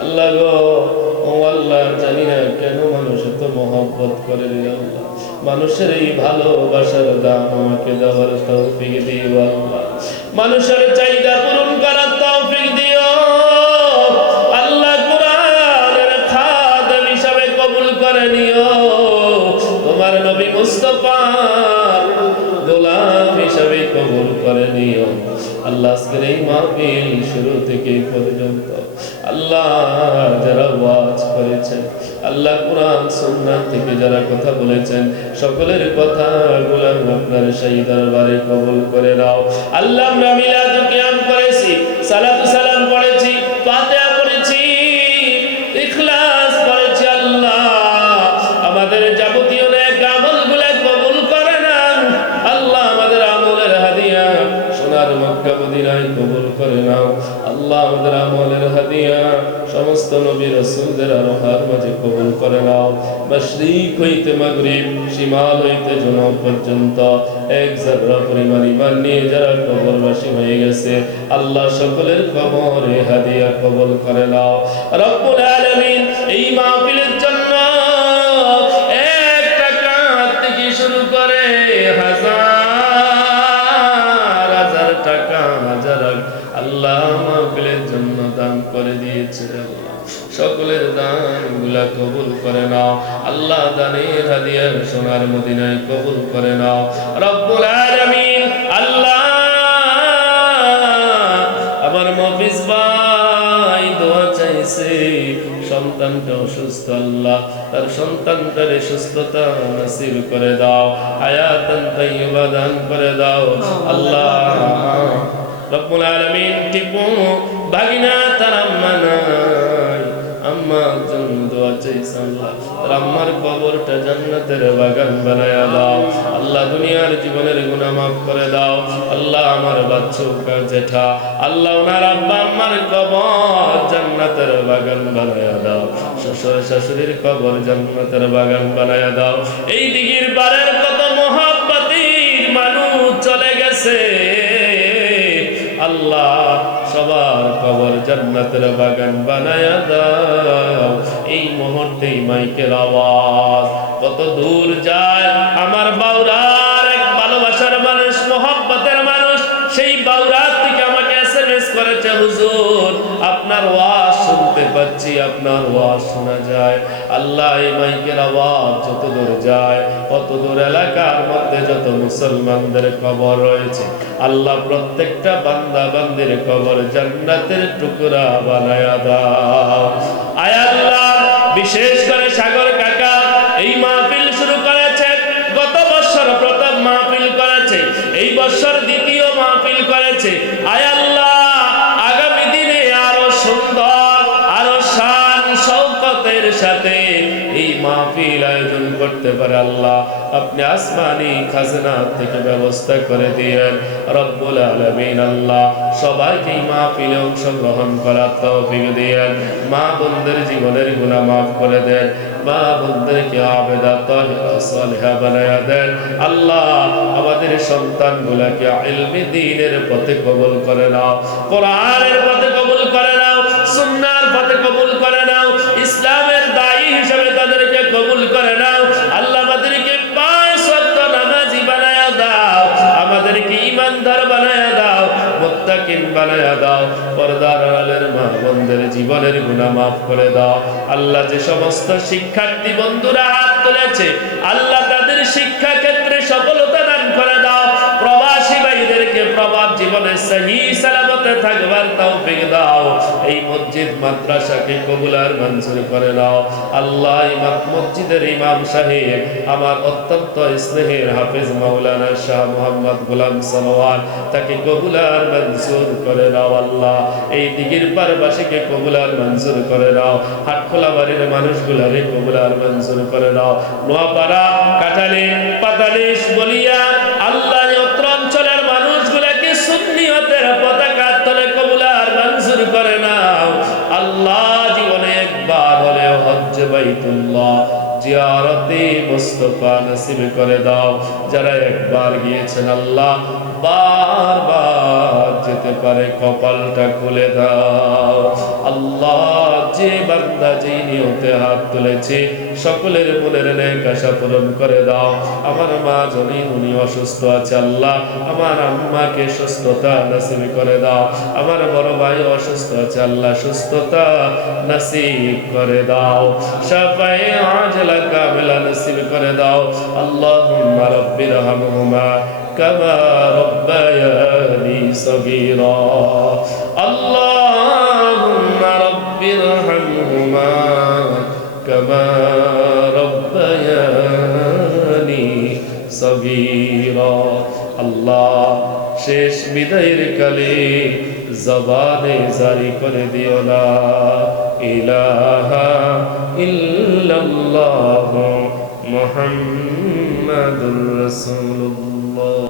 আল্লাহ গো, ও আল্লাহ, জানি না কেন মানুষ এত মহব্বত করে আল্লাহ। মানুষের এই ভালোবাসার দাম আমাকে দেওয়ার তৌফিক দিও আল্লাহ। মানুষের চাহিদা পূরণ করার তৌফিক দিও। আল্লাহ কোরআনের খাদেম হিসাবে কবুল করে নিও। তোমার নবী মুস্তফা গোলাম হিসাবে কবুল করে নিও। আল্লাহ আজকের এই মাহফিল শুরু থেকে পর্যন্ত আল্লাহ যারা ওয়াজ করেছেন, আল্লাহ কোরআন, সুন্নাহ থেকে যারা কথা বলেছেন, সকলের কথা গোলাম আপনার সেই দরবারে কবুল করে নাও। আল্লাহ আমরা মিলাদ কিয়াম করেছি, সালাতু সালাম পড়েছি। সোনার মক্কা মদিনায় কবুল করে নাও। আল্লাহ আমাদের আমলের হাদিয়া সমস্ত নবী রাসূলদের আরোহার মাঝে কবুল করে নাও। মাশরিক হইতে মাগরিব, শিমাল হইতে জনম পর্যন্ত। এক জাররা পরিমাণ ইমান নিয়ে যারা কবরবাসী হয়ে গেছে, আল্লাহ সকলের কবরে হাদিয়া কবুল করে নাও। রব্বুল আলামিন এই করে দিয়েছে আল্লাহ সকলের দানগুলা কবুল করে নাও। আল্লাহ দানের হাদিয়ার সোনার মদিনায় কবুল করে নাও। রব্বুল আলামিন আল্লাহ আমার মফিজ ভাই দোয়া চাইছে। সন্তানটা অসুস্থ আল্লাহ তার সন্তানটারে সুস্থতা নসিব করে দাও। হায়াতান তাইয়্যিবা দান করে দাও। আল্লাহ রব্বুল আলামিন টিপু ভাগিনা তার আম্মা নাই। আম্মার জন্য দোয়া চাইছে আল্লাহ। তার আম্মার কবরটা জান্নাতের বাগান বানায়া দাও। আল্লাহ দুনিয়ার জীবনের গুনাহ মাফ করে দাও। আল্লাহ আমার বাচ্চা জেঠা। আল্লাহ ওনার আব্বা আম্মার কবর জান্নাতের বাগান বানায়া দাও। শ্বশুর শাশুড়ির কবর জান্নাতের বাগান বানায়া দাও। এই দিঘির বারের কত মহাব্বতির মানুষ চলে গেছে। আল্লাহ সবার কবর জান্নাতের বাগান বানায়া দাও। এই মুহূর্তেই মাইকের আওয়াজ কত দূর এসএমএস হুজুর, আপনার ওয়াজ শুনতে পাচ্ছি, আপনার ওয়াজ শোনা যায়। আল্লাহ এই মাইকের আওয়াজ যত দূর যায় কত দূর এলাকার মধ্যে যত মুসলমানদের কবর রয়েছে, আল্লাহ প্রত্যেকটা বান্দা বান্দির কবর জান্নাতের টুকরা বানায়া দাও। আয় আল্লাহ, বিশেষ করে সাগর কাকা, এই মাহফিল মাহফিল আয়োজন করতে পারে আল্লাহ। আপনি আসমানি খাজনা থেকে ব্যবস্থা করে দিয়েন। রব্বুল আলামিন আল্লাহ সবাইকে মাহফিলে অংশগ্রহণ করার তৌফিক দিয়েন। মা বোনদের জীবনের গুনাহ মাফ করে দেন। মা বোনদেরকে আবেদা বানায়া দেন। আল্লাহ আমাদের পথে করে নাও। কোরআনের পথে করে নাও। পথে করে নাও। ইসলামের দায়ী হিসেবে তাদেরকে কবুল করে নাও। আল্লাহ আমাদেরকে পাঁচ নামাজি বানায়া দাও। আমাদেরকে ইমানদার বানায়া দাও, মোত্তাকিন বানায়া দাও, পর্দার আলের মা জীবনের গুণা মাফ করে দাও। আল্লাহ যে সমস্ত শিক্ষার্থী বন্ধুরা হাত তুলেছে, আল্লাহ তাদের শিক্ষা ক্ষেত্রে সফলতা সহি সালামতে থাকবার তৌফিক দাও। এই মসজিদ মাদ্রাসাকে কবুল আর মঞ্জুর করে দাও আল্লাহ মসজিদের ইমাম সাহেব, আমার অত্যন্ত স্নেহের হাফেজ মাওলানা শাহ মোহাম্মদ গোলাম সালোয়ার, তাকে কবুল আর মঞ্জুর করে দাও আল্লাহ। এই দিগির পারবাসীকে কবুল আর মঞ্জুর করে দাও হাটখোলা বাড়ির মানুষগুলারে কবুল আর মঞ্জুর করে দাও নোয়াপাড়া কাটালি পাতালিশ, বলিয়া হজ্জ বাইতুল্লাহ জিয়ারতে মুস্তফা নসিব করে দাও। যারা একবার গিয়েছেন আল্লাহ, বারবার যেতে পারে কপালটা খুলে দাও। আল্লাহ যে বান্দা যে নিয়তে হাত তুলেছে সকলের মনের ন্যায় আশা পূরণ করে দাও আমার মা জনি উনি অসুস্থ আছে আল্লাহ আমার আম্মাকে সুস্থতা নসিব করে দাও আমার বড় ভাই অসুস্থ আছে আল্লাহ সুস্থতা নসিব করে দাও সবাই আজলা কামিলা নসিব করে দাও আল্লাহুম্মা রাব্বির হামহুমা كما ربياني صغيرا اللهم رب ارحمهما كما ربياني صغيرا الله শেষ বিদায়ের কালে জবানে জারি করে দিও না ইলাহা ইল্লাল্লাহ মুহাম্মাদুর রাসূলুল্লাহ